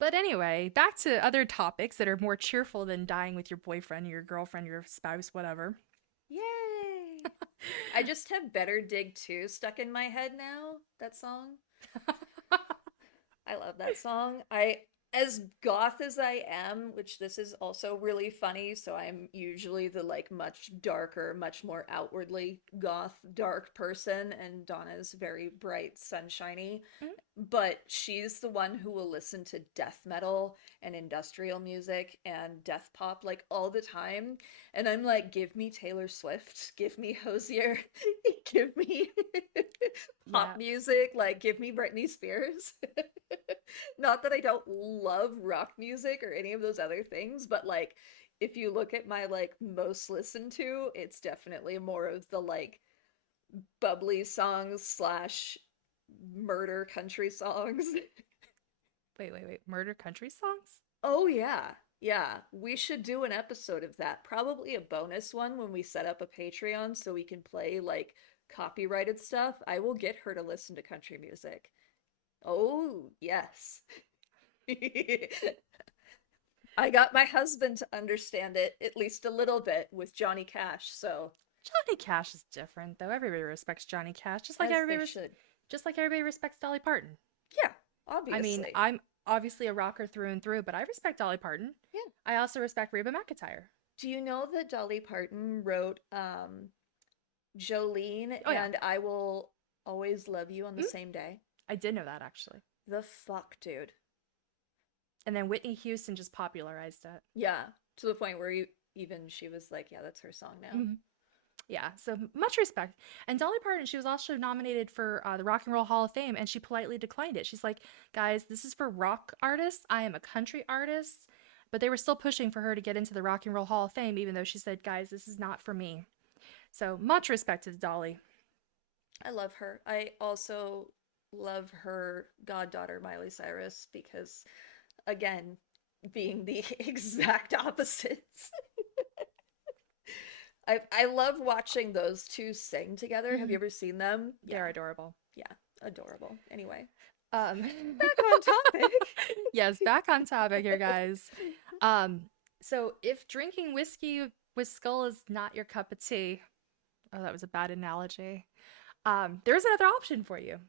But anyway, back to other topics that are more cheerful than dying with your boyfriend, your girlfriend, your spouse, whatever. Yay! I just have Better Dig 2 stuck in my head now, that song. I love that song. As goth as I am, which this is also really funny, so I'm usually the like much darker, much more outwardly goth, dark person, and Donna's very bright, sunshiny. Mm, But she's the one who will listen to death metal and industrial music and death pop like all the time. And I'm like, give me Taylor Swift, give me Hosier, give me pop yeah. music, like give me Britney Spears. Not that I don't love rock music or any of those other things, but like if you look at my like most listened to, it's definitely more of the like bubbly songs slash murder country songs. Wait. Murder country songs? Oh yeah. Yeah, we should do an episode of that. Probably a bonus one when we set up a Patreon so we can play like copyrighted stuff. I will get her to listen to country music. Oh, yes. I got my husband to understand it at least a little bit with Johnny Cash, so Johnny Cash is different though. Everybody respects Johnny Cash, as they should. just like everybody respects Dolly Parton. Yeah, I mean, obviously. I'm obviously a rocker through and through, but I respect Dolly Parton. Yeah. I also respect Reba McEntire. Do you know that Dolly Parton wrote Jolene Oh yeah, and I Will Always Love You on the mm, Same Day? I did know that actually. The fuck, dude. And then Whitney Houston just popularized it. Yeah, to the point where even she was like, yeah, that's her song now. Mhm. Yeah, so much respect. And Dolly Parton, she was also nominated for the Rock and Roll Hall of Fame, and she politely declined it. She's like, guys, this is for rock artists. I am a country artist. But they were still pushing for her to get into the Rock and Roll Hall of Fame, even though she said, guys, this is not for me. So much respect to Dolly. I love her. I also love her goddaughter, Miley Cyrus, because, again, being the exact opposites. I love watching those two sing together. Have you Mhm. ever seen them? They're Yeah, adorable. yeah, adorable. Anyway, Um, back on topic. yes, back on topic here, guys. So if drinking whiskey with Skull is not your cup of tea, oh, that was a bad analogy. There's another option for you.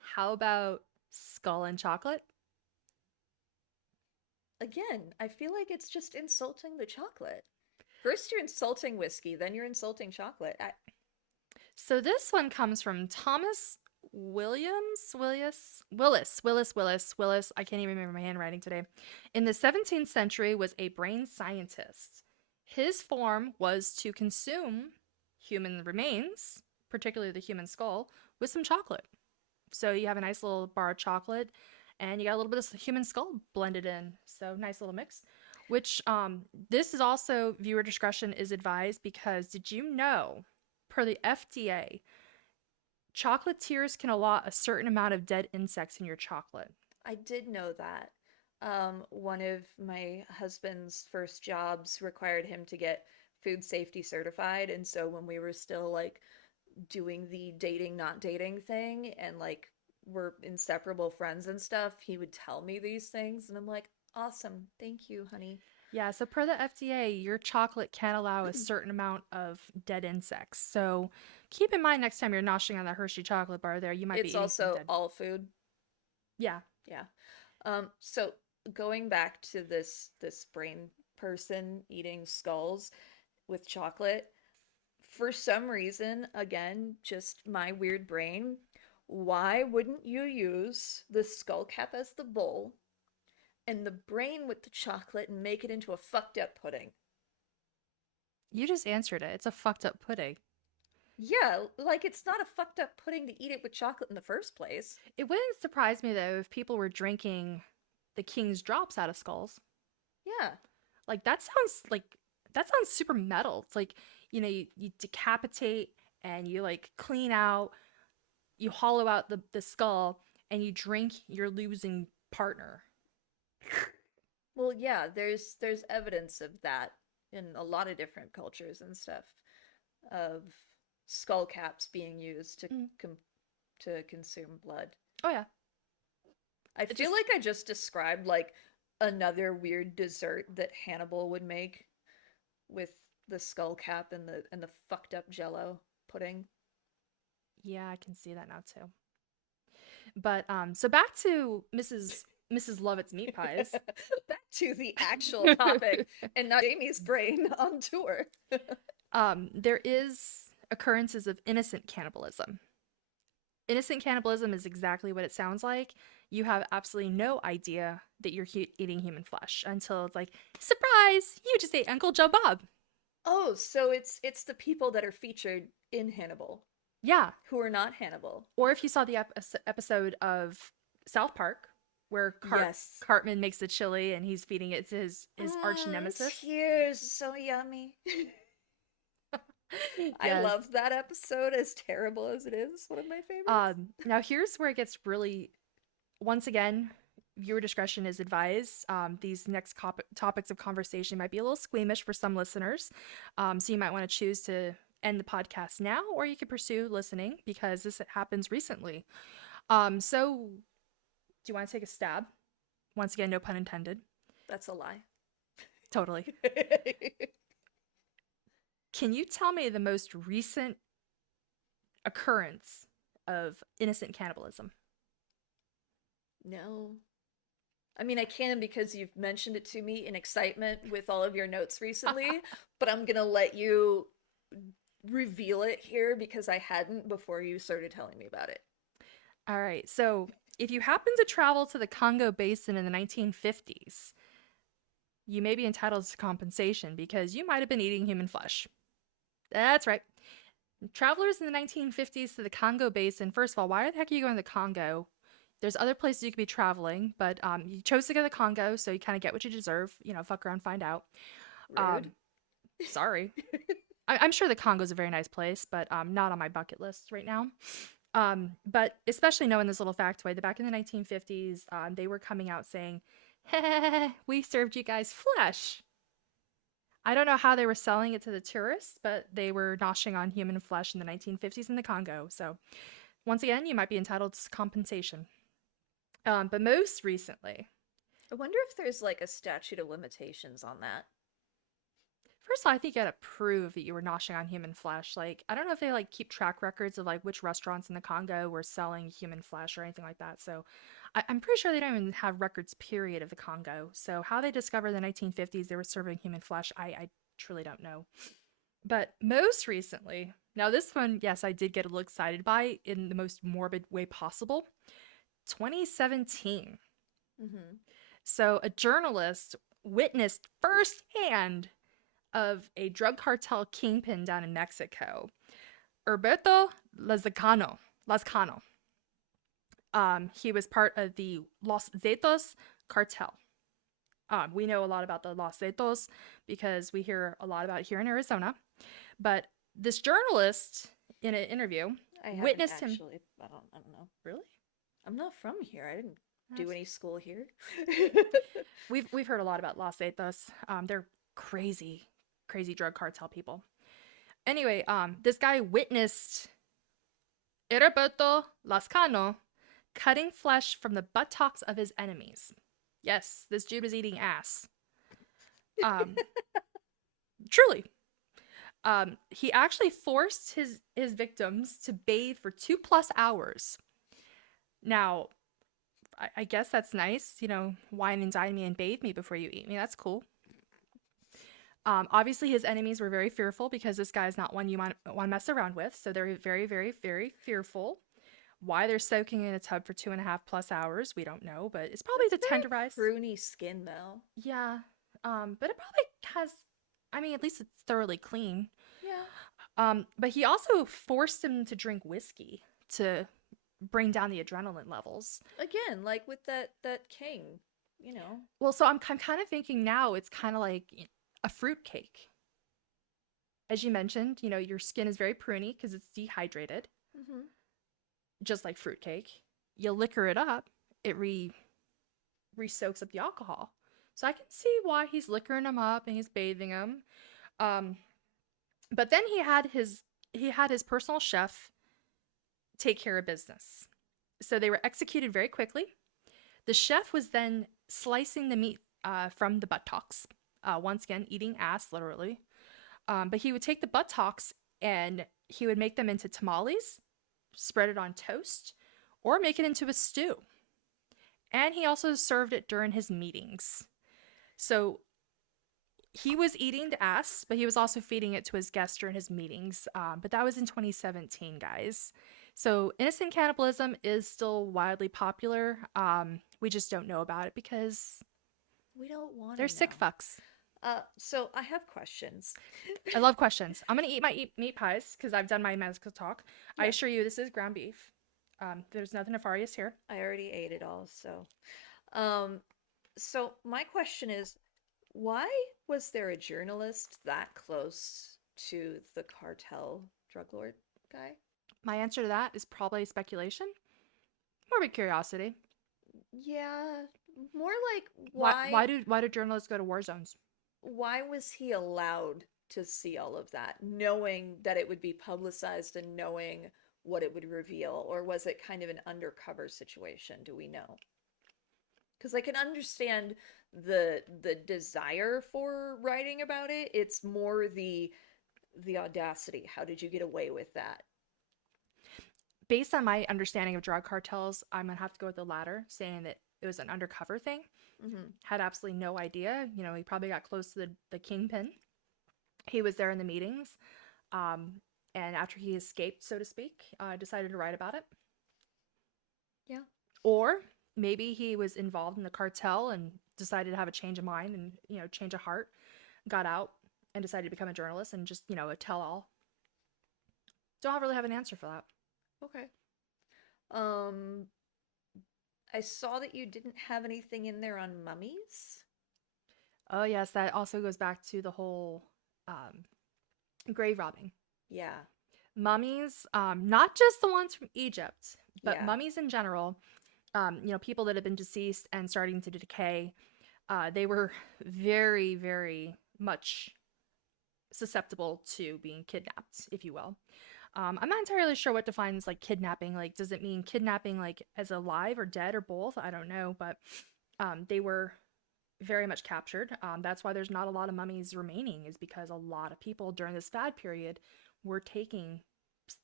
How about Skull and chocolate? Again, I feel like it's just insulting the chocolate. First, you're insulting whiskey, then you're insulting chocolate. So this one comes from Thomas Willis. I can't even remember my handwriting today. In the 17th century, was a brain scientist. His form was to consume human remains, particularly the human skull, with some chocolate. So you have a nice little bar of chocolate, and you got a little bit of human skull blended in. So nice little mix. Which this is also viewer discretion is advised because did you know, per the FDA, chocolatiers can allot a certain amount of dead insects in your chocolate. I did know that. One of my husband's first jobs required him to get food safety certified, and so when we were still like doing the dating not dating thing and like we're inseparable friends and stuff, he would tell me these things and I'm like, "Awesome. Thank you, honey." Yeah, so per the FDA, your chocolate can allow a certain amount of dead insects. So keep in mind next time you're noshing on that Hershey chocolate bar there, you might be It's eating some also dead. all food. Yeah. Yeah. So going back to this brain person eating skulls with chocolate, for some reason, again, just my weird brain, why wouldn't you use the skull cap as the bowl and the brain with the chocolate and make it into a fucked up pudding? You just answered it. It's a fucked up pudding. Yeah, like it's not a fucked up pudding to eat it with chocolate in the first place. It wouldn't surprise me though if people were drinking the king's drops out of skulls. Yeah. Like that sounds super metal. It's like, you decapitate and you like clean out, you hollow out the skull and you drink your losing partner. Well, yeah, there's evidence of that in a lot of different cultures and stuff of skull caps being used to Mm. consume blood. Oh yeah. I It feel just like I just described like another weird dessert that Hannibal would make with the skull cap and the fucked up jello pudding. yeah, I can see that now too. But so back to Mrs. Lovett's meat pies. Back to the actual topic and not Jamie's brain on tour. There is occurrences of innocent cannibalism. Innocent cannibalism is exactly what it sounds like. You have absolutely no idea that you're eating human flesh until it's like, surprise, you just ate Uncle Joe Bob. Oh, so it's the people that are featured in Hannibal Yeah. who are not Hannibal. Or if you saw the episode of South Park where Yes. Cartman makes the chili and he's feeding it to his arch nemesis. Tears, so yummy. I Yes. love that episode, as terrible as it is. One of my favorites. Now here's where it gets really, once again, viewer discretion is advised. These next topics of conversation might be a little squeamish for some listeners, so you might want to choose to end the podcast now, or you could pursue listening because this happens recently. So do you want to take a stab? Once again, no pun intended. That's a lie. Totally. Can you tell me the most recent occurrence of innocent cannibalism? No. I mean, I can because you've mentioned it to me in excitement with all of your notes recently, but I'm gonna let you reveal it here because I hadn't before you started telling me about it. All right. So, if you happen to travel to the Congo Basin in the 1950s, you may be entitled to compensation because you might have been eating human flesh. That's right. Travelers in the 1950s to the Congo Basin, first of all, why the heck are you going to the Congo? There's other places you could be traveling, but you chose to go to the Congo, so you kind of get what you deserve. Fuck around, find out. Rude. Sorry. I'm sure the Congo's a very nice place, but not on my bucket list right now. But especially knowing this little factoid, that back in the 1950s, they were coming out saying, "Hey, we served you guys flesh." I don't know how they were selling it to the tourists, but they were noshing on human flesh in the 1950s in the Congo. So, once again, you might be entitled to compensation. But most recently, I wonder if there's like a statute of limitations on that. first of all, I think you gotta prove that you were noshing on human flesh. Like, I don't know if they like keep track records of like which restaurants in the Congo were selling human flesh or anything like that. So, I'm pretty sure they don't even have records, period, of the Congo. So, how they discovered in the 1950s they were serving human flesh, I truly don't know. But most recently, now this one, yes, I did get a little excited by in the most morbid way possible. 2017. Mm-hmm. So, a journalist witnessed firsthand of a drug cartel kingpin down in Mexico, Herberto Lascano. He was part of the Los Zetos cartel. We know a lot about the Los Zetos because we hear a lot about it here in Arizona. But this journalist, in an interview, witnessed him. Actually, I don't know. Really? I'm not from here. I didn't do any school here. We've heard a lot about Los Zetos. They're crazy drug cartel people. Anyway, this guy witnessed Heriberto Lascano cutting flesh from the buttocks of his enemies. Yes, this dude was eating ass. Truly. He actually forced his victims to bathe for 2+ hours. Now, I guess that's nice, wine and dine me and bathe me before you eat me. That's cool. Obviously, his enemies were very fearful because this guy is not one you want to mess around with. So they're very, very, very fearful. Why they're soaking in a tub for 2.5+ hours, we don't know. But it's probably to tenderize. Pruny skin, though. Yeah. But it probably has. I mean, at least it's thoroughly clean. Yeah. But he also forced him to drink whiskey to bring down the adrenaline levels. Again, like with that king, you know. Well, so I'm kind of thinking now it's kind of like a fruit cake. As you mentioned, your skin is very pruny because it's dehydrated, Hmm. just like fruitcake. You liquor it up, it re-soaks up the alcohol. So I can see why he's liquoring him up and he's bathing him. Um, but then he had his personal chef take care of business. So they were executed very quickly. The chef was then slicing the meat from the buttocks. Once again, eating ass, literally. But he would take the buttocks and he would make them into tamales, spread it on toast, or make it into a stew. And he also served it during his meetings. So he was eating the ass, but he was also feeding it to his guests during his meetings. But that was in 2017, guys. So innocent cannibalism is still widely popular. We just don't know about it because We don't want they're to sick know. fucks. So I have questions. I love questions. I'm gonna eat my meat pies because I've done my medical talk. I Yeah, assure you, this is ground beef. There's nothing nefarious here. I already ate it all, so. Um, so my question is, why was there a journalist that close to the cartel drug lord guy? My answer to that is probably speculation, morbid curiosity. Yeah, more like Why? Why do journalists go to war zones? why was he allowed to see all of that, knowing that it would be publicized and knowing what it would reveal, or was it kind of an undercover situation? Do we know? Because I can understand the desire for writing about it. It's more the audacity. How did you get away with that? Based on my understanding of drug cartels, I'm gonna have to go with the latter, saying that it was an undercover thing. Hmm. Had absolutely no idea. He probably got close to the kingpin. He was there in the meetings, um, and after he escaped, so to speak, decided to write about it. Yeah. Or maybe he was involved in the cartel and decided to have a change of mind and change of heart, got out and decided to become a journalist and just a tell all. Don't really have an answer for that. Okay. Um, I saw that you didn't have anything in there on mummies. Oh yes, that also goes back to the whole grave robbing. Yeah. Mummies, not just the ones from Egypt, but Yeah. mummies in general. People that have been deceased and starting to decay. They were very, very much susceptible to being kidnapped, if you will. I'm not entirely sure what defines like kidnapping. Like, does it mean kidnapping like as alive or dead or both? I don't know, but they were very much captured. That's why there's not a lot of mummies remaining, is because a lot of people during this fad period were taking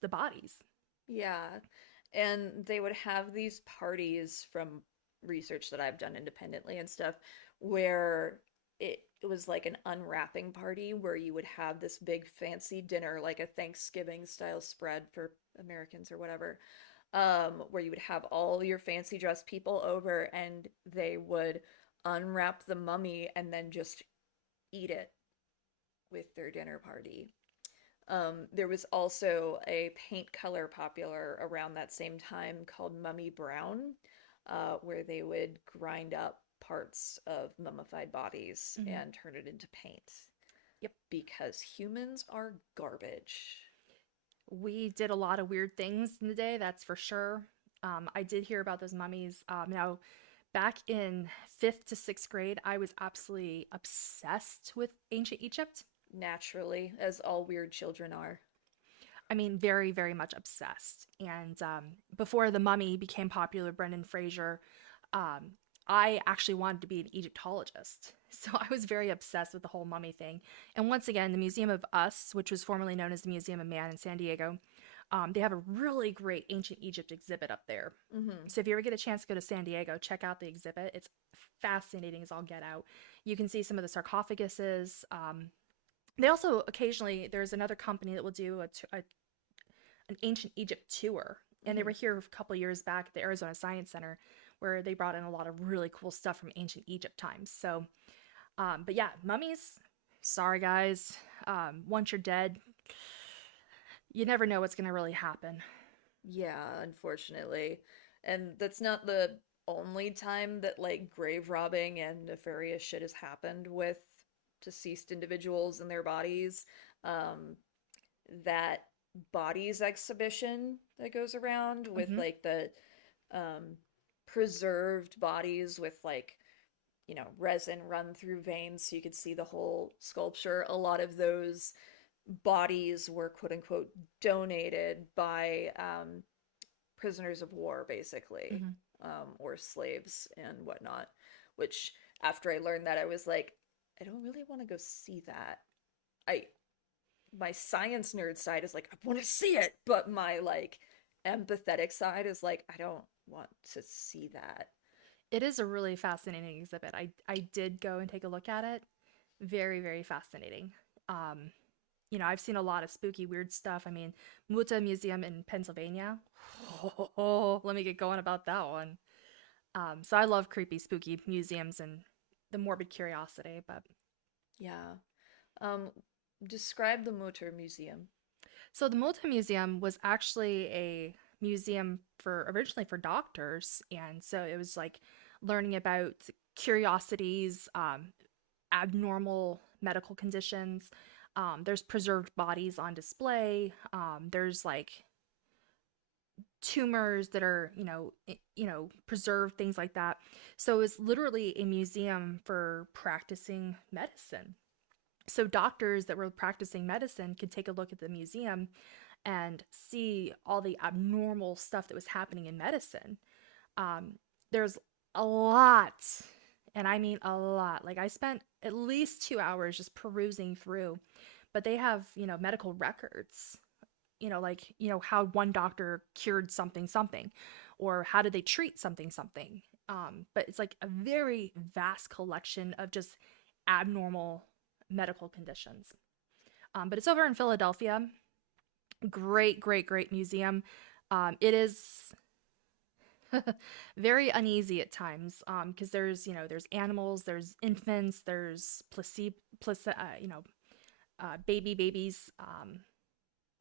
the bodies. Yeah. And they would have these parties from research that I've done independently and stuff where it was like an unwrapping party where you would have this big fancy dinner, like a Thanksgiving style spread for Americans or whatever, where you would have all your fancy dressed people over and they would unwrap the mummy and then just eat it with their dinner party. There was also a paint color popular around that same time called Mummy Brown, where they would grind up parts of mummified bodies Mm-hmm. and turn it into paint. Yep. Because humans are garbage. We did a lot of weird things in the day, that's for sure. I did hear about those mummies. Now, back in fifth to sixth grade, I was absolutely obsessed with ancient Egypt. Naturally, as all weird children are. I mean, very, very much obsessed. And before the mummy became popular, Brendan Fraser, um, I actually wanted to be an Egyptologist. So I was very obsessed with the whole mummy thing. And once again, the Museum of Us, which was formerly known as the Museum of Man in San Diego, they have a really great ancient Egypt exhibit up there. Mm-hmm. So if you ever get a chance to go to San Diego, check out the exhibit. It's fascinating as all get out. You can see some of the sarcophaguses. They also occasionally, there's another company that will do an ancient Egypt tour. And they Mm-hmm. were here a couple years back at the Arizona Science Center, where they brought in a lot of really cool stuff from ancient Egypt times. So, but yeah, mummies. Sorry, guys. Once you're dead, You never know what's going to really happen. Yeah, unfortunately. And that's not the only time that like grave robbing and nefarious shit has happened with deceased individuals and their bodies. Um, that bodies exhibition that goes around with Hmm. like the um preserved bodies with like resin run through veins so you could see the whole sculpture. A lot of those bodies were quote unquote donated by prisoners of war, basically, Hmm. or slaves and whatnot. Which, after I learned that, I was like, I don't really want to go see that. I My science nerd side is like, I want to see it, but my like empathetic side is like, I don't want to see that. It is a really fascinating exhibit. I did go and take a look at it. Very, very fascinating. Um, I've seen a lot of spooky, weird stuff. I mean, Muta Museum in Pennsylvania. Oh, let me get going about that one. So I love creepy, spooky museums and the morbid curiosity. But Yeah. Um, Describe the Motor Museum. so the Muta Museum was actually a museum for originally for doctors, and so it was like learning about curiosities, abnormal medical conditions. There's preserved bodies on display. There's like tumors that are preserved, things like that. So it's literally a museum for practicing medicine. So doctors that were practicing medicine could take a look at the museum and see all the abnormal stuff that was happening in medicine. There's a lot, and I mean a lot. Like I spent at least 2 hours just perusing through, but they have, medical records, like, how one doctor cured something, something, or how did they treat something, something. But it's like a very vast collection of just abnormal medical conditions. But it's over in Philadelphia. Great, great, great museum. It is very uneasy at times because there's animals, there's infants, there's babies.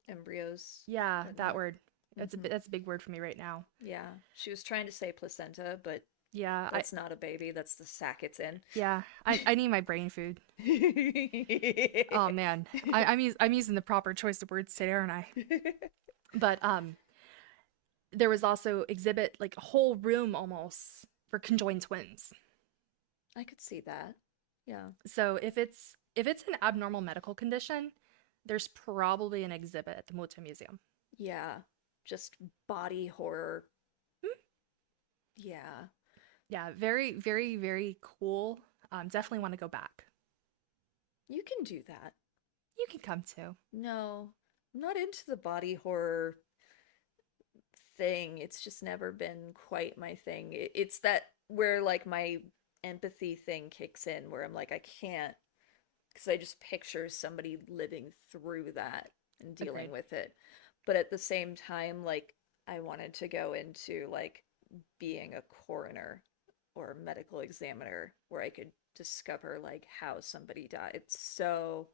Embryos, Yeah, that whatnot. word. Mm-hmm. That's a big word for me right now. Yeah. She was trying to say placenta, but Yeah, I that's not a baby. That's the sack it's in. yeah, I need my brain food. Oh man, I'm using the proper choice of words today, aren't I? But there was also exhibit like a whole room almost for conjoined twins. I could see that. Yeah. So if it's an abnormal medical condition, there's probably an exhibit at the Motor Museum. Yeah. Just body horror. Hmm. Yeah. Yeah, very, very, very cool. Definitely want to go back. You can do that. You can come too. No, I'm not into the body horror thing. It's just never been quite my thing. It's that where like my empathy thing kicks in, where I'm like, I can't, because I just picture somebody living through that and dealing Agreed. with it. But at the same time, like, I wanted to go into like being a coroner or a medical examiner where I could discover like how somebody died. So,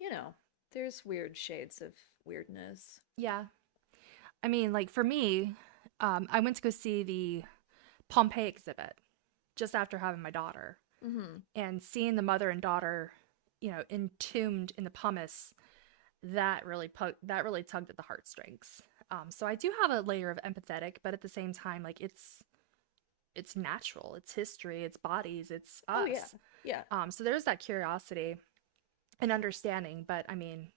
you know, there's weird shades of weirdness. Yeah. I mean, like for me, I went to go see the Pompeii exhibit just after having my daughter, Mm-hmm. and seeing the mother and daughter, entombed in the pumice, that really tugged at the heartstrings. So I do have a layer of empathetic, but at the same time, like it's natural, it's history, it's bodies, it's Oh yeah. us. Yeah. So there's that curiosity and understanding. But I mean,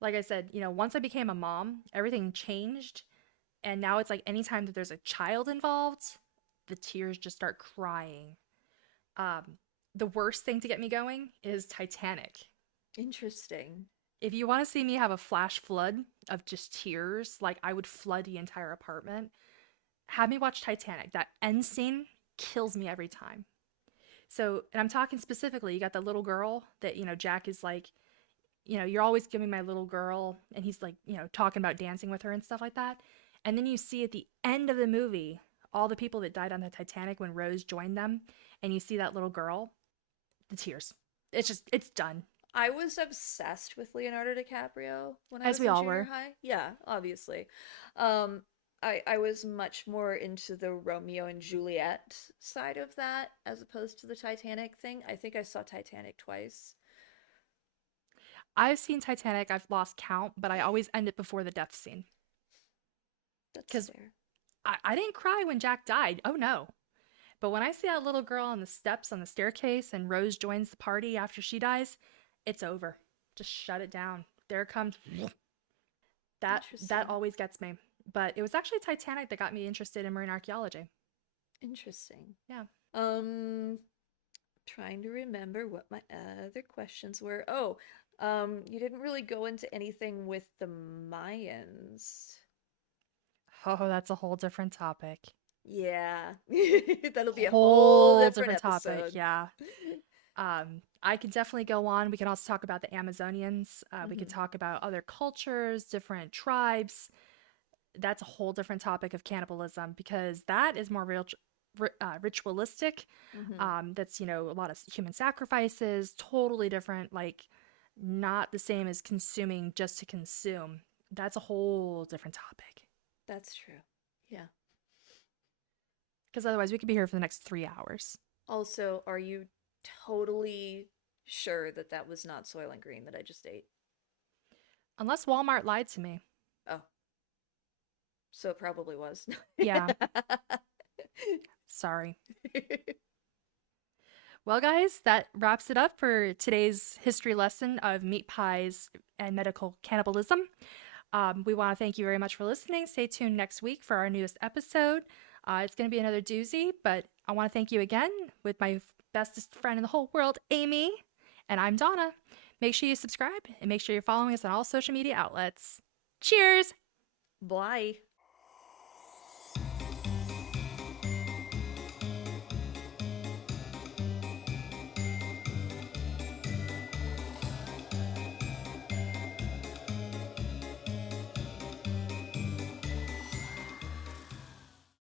like I said, once I became a mom, everything changed. And now it's like anytime that there's a child involved, the tears just start crying. Um, the worst thing to get me going is Titanic. Interesting. If you want to see me have a flash flood of just tears, like I would flood the entire apartment, have me watch Titanic. That end scene kills me every time. So, and I'm talking specifically, you got the little girl that, Jack is like, you're always giving my little girl, and he's like, talking about dancing with her and stuff like that. And then you see at the end of the movie all the people that died on the Titanic when Rose joined them, and you see that little girl, the tears. It's done. I was obsessed with Leonardo DiCaprio when I As was we in all junior were. high. Yeah, obviously. Um, I was much more into the Romeo and Juliet side of that as opposed to the Titanic thing. I think I saw Titanic twice. I've seen Titanic, I've lost count, but I always end it before the death scene. That's Because fair. I didn't cry when Jack died. Oh no. But when I see that little girl on the steps on the staircase and Rose joins the party after she dies, it's over. Just shut it down. There comes that Interesting. always gets me. But it was actually Titanic that got me interested in marine archaeology. Interesting. Yeah. Um, trying to remember what my other questions were. Oh, you didn't really go into anything with the Mayans. Oh, that's a whole different topic. Yeah. That'll be a whole Whole different different topic. episode. Yeah. I can definitely go on. We can also talk about the Amazonians. We could Hmm. talk about other cultures, different tribes. That's a whole different topic of cannibalism because that is more real, ritualistic. Hmm. That's, a lot of human sacrifices, totally different, like not the same as consuming just to consume. That's a whole different topic. That's true. Yeah. Because otherwise, we could be here for the next 3 hours. Also, are you totally sure that that was not Soylent Green that I just ate? Unless Walmart lied to me. Oh, so it probably was. Yeah, sorry. Well, guys, that wraps it up for today's history lesson of meat pies and medical cannibalism. We want to thank you very much for listening. Stay tuned next week for our newest episode. It's going to be another doozy, but I want to thank you again with my bestest friend in the whole world, Amy. And I'm Dawna. Make sure you subscribe and make sure you're following us on all social media outlets. Cheers! Bye.